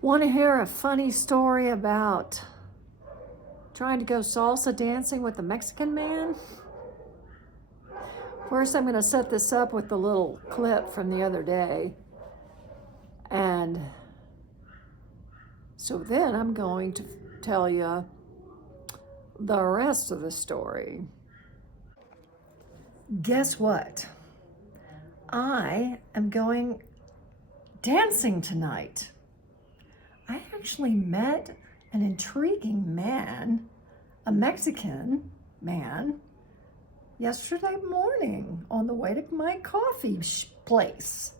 Want to hear a funny story about trying to go salsa dancing with a Mexican man? First, I'm going to set this up with the little clip from the other day. And so then I'm going to tell you the rest of the story. Guess what? I am going dancing tonight. I actually met an intriguing man, a Mexican man, yesterday morning on the way to my coffee place.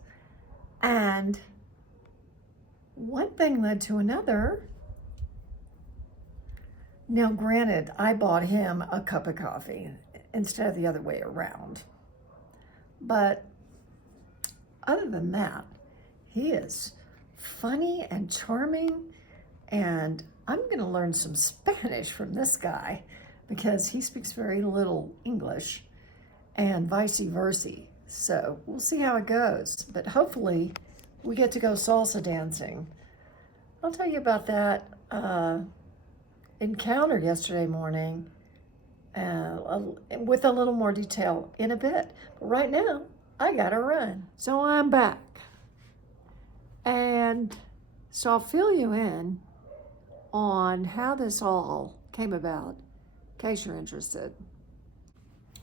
And one thing led to another. Now, granted, I bought him a cup of coffee instead of the other way around. But other than that, he is funny and charming, and I'm going to learn some Spanish from this guy because he speaks very little English and vice versa. So we'll see how it goes, but hopefully we get to go salsa dancing. I'll tell you about that encounter yesterday morning with a little more detail in a bit. But right now, I gotta run. So I'm back. And so I'll fill you in on how this all came about, in case you're interested.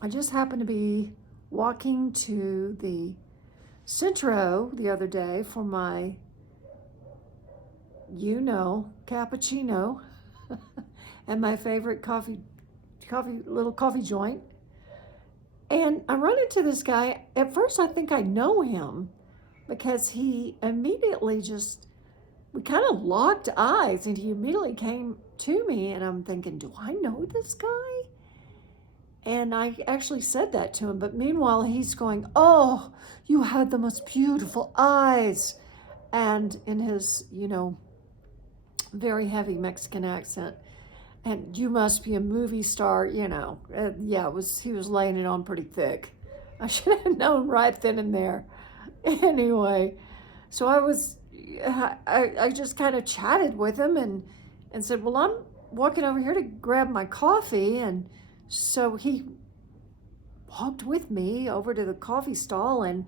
I just happened to be walking to the Centro the other day for my, cappuccino and my favorite little coffee joint. And I run into this guy. At first, I think I know him because he immediately we kind of locked eyes and he immediately came to me, and I'm thinking, do I know this guy? And I actually said that to him, but meanwhile he's going, "Oh, you had the most beautiful eyes," and in his, very heavy Mexican accent, "and you must be a movie star," yeah, he was laying it on pretty thick. I should have known right then and there. Anyway, so I just kind of chatted with him and said, "Well, I'm walking over here to grab my coffee," and so he walked with me over to the coffee stall, and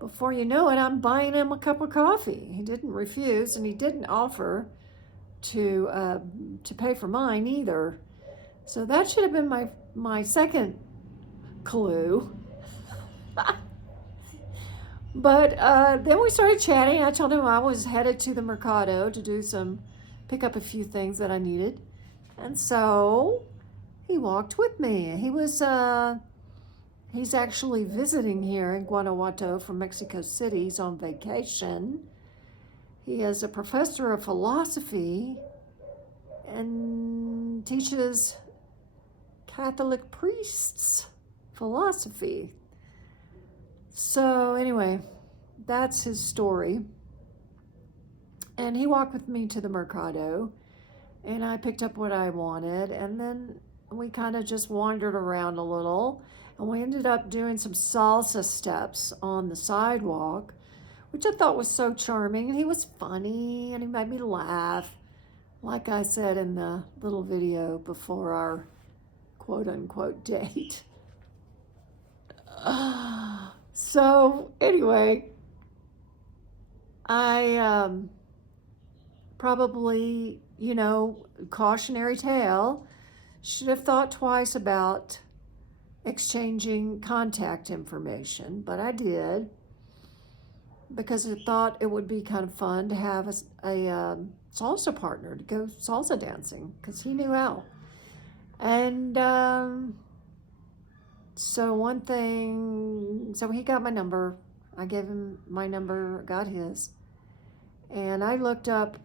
before you know it, I'm buying him a cup of coffee. He didn't refuse, and he didn't offer to pay for mine either. So that should have been my second clue. But then we started chatting. I told him I was headed to the Mercado to pick up a few things that I needed. And so he walked with me. He's actually visiting here in Guanajuato from Mexico City. He's on vacation. He is a professor of philosophy and teaches Catholic priests philosophy. So anyway, that's his story. And he walked with me to the Mercado, and I picked up what I wanted, and then we kind of just wandered around a little, and we ended up doing some salsa steps on the sidewalk, which I thought was so charming. And he was funny, and he made me laugh, like I said in the little video before our quote-unquote date. So anyway, I probably, cautionary tale, should have thought twice about exchanging contact information, but I did because I thought it would be kind of fun to have a salsa partner to go salsa dancing because he knew how. And so he got my number. I gave him my number, got his. And I looked up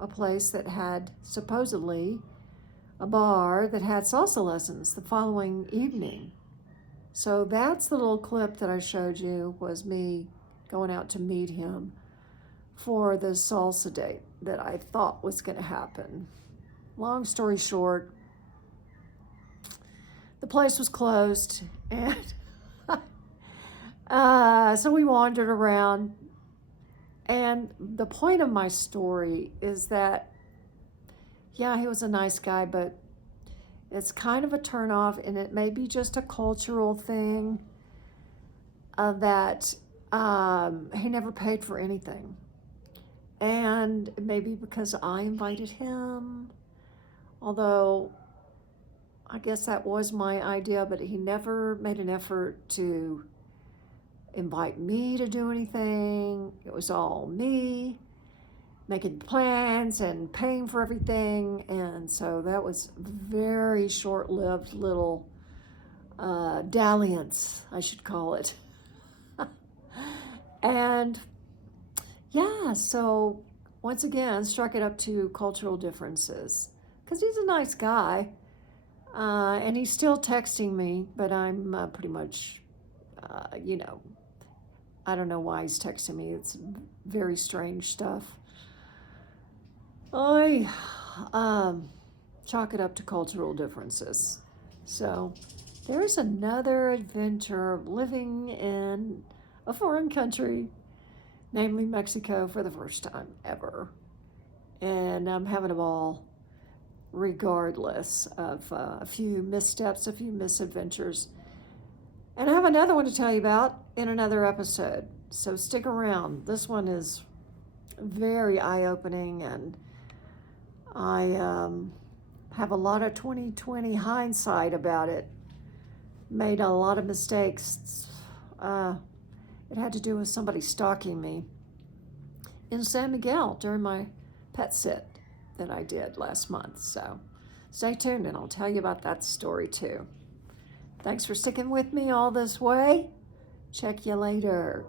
a place that had supposedly a bar that had salsa lessons the following evening. So that's the little clip that I showed you, was me going out to meet him for the salsa date that I thought was going to happen. Long story short, the place was closed, and so we wandered around And the point of my story is that, yeah, he was a nice guy, but it's kind of a turnoff, and it may be just a cultural thing that he never paid for anything. And maybe because I invited him, although I guess that was my idea, but he never made an effort to invite me to do anything. It was all me making plans and paying for everything. And so that was very short-lived little dalliance, I should call it. And yeah, so once again, struck it up to cultural differences because he's a nice guy. And he's still texting me, but I'm pretty much, you know, I don't know why he's texting me. It's very strange stuff. I chalk it up to cultural differences. So there's another adventure of living in a foreign country, namely Mexico, for the first time ever. And I'm having a ball regardless of a few missteps, a few misadventures. And I have another one to tell you about in another episode. So stick around. This one is very eye-opening, and I have a lot of 2020 hindsight about it. Made a lot of mistakes. It had to do with somebody stalking me in San Miguel during my pet sit that I did last month. So stay tuned and I'll tell you about that story too. Thanks for sticking with me all this way. Check you later.